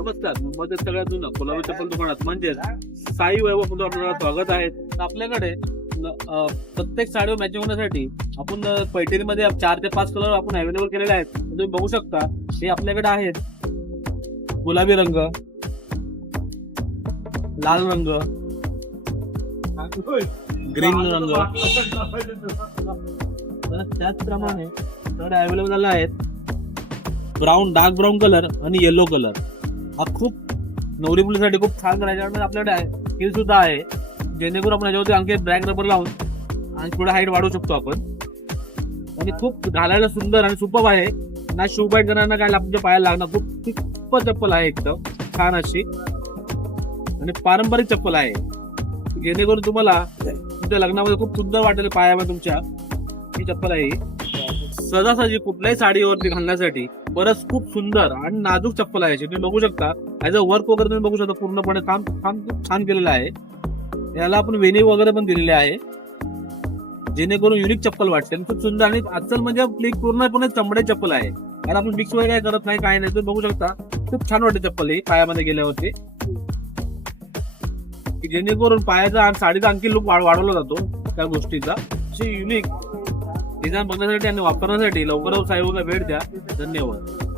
नमस्कार मुंबईच्या सगळ्यात जुनं. कोल्हापूर चप्पल दुकानात म्हणजेच साई वैभवमध्ये आपल्याला स्वागत आहे. तर आपल्याकडे प्रत्येक साडीवर मॅचिंग होण्यासाठी आपण पैठणीमध्ये चार ते पाच कलर आपण अवेलेबल केलेले आहेत. तर तुम्ही बघू शकता हे आपल्याकडे आहेत. गुलाबी रंग लाल रंग ग्रीन रंग. त्याचप्रमाणे अवेलेबल झाले आहेत. ब्राऊन डार्क ब्राऊन कलर आणि येलो कलर हा खूप नवरी मुलीसाठी खूप छान करायचा आणि आपल्याकडे स्किल सुद्धा आहे. जेणेकरून आपण याच्यावरती आणखी ब्लॅक रबर लावून आणि थोडं हाईट वाढवू शकतो आपण. आणि खूप घालायला सुंदर आणि सुपर आहे. ना शू बाईट करणार काय आपल्या पायाला लागणार. खूप खूप चप्पल आहे एकदम. छान अशी. आणि पारंपरिक चप्पल आहे. जेणेकरून तुम्हाला तुमच्या लग्नामध्ये खूप सुंदर वाटेल पायामध्ये तुमच्या. ही चप्पल आहे सहजासहजी कुठल्याही साडीवरती घालण्यासाठी बरंच खूप सुंदर आणि नाजूक चप्पल आहे. तुम्ही बघू शकता. ऍज अ वर्क वगैरे तुम्ही बघू शकता. पूर्णपणे काम काम खूप छान केलेलं आहे. याला आपण वेणी वगैरे पण दिलेले आहे. जेणेकरून युनिक चप्पल वाटते. आणि खूप सुंदर आणि आजकाल म्हणजे आपली पूर्णपणे चमडे चप्पल आहे. याला आपण मिक्स वगैरे काय करत नाही काय नाही. तुम्ही बघू शकता. खूप छान वाटते चप्पल ही पायामध्ये गेल्यावरती. की जेणेकरून पायाचा आणि साडीचा आणखी लुक वाढवला जातो त्या गोष्टीचा. युनिक डिझाईन बघण्यासाठी आणि वापरण्यासाठी लवकरच साहेबांना भेट द्या. धन्यवाद.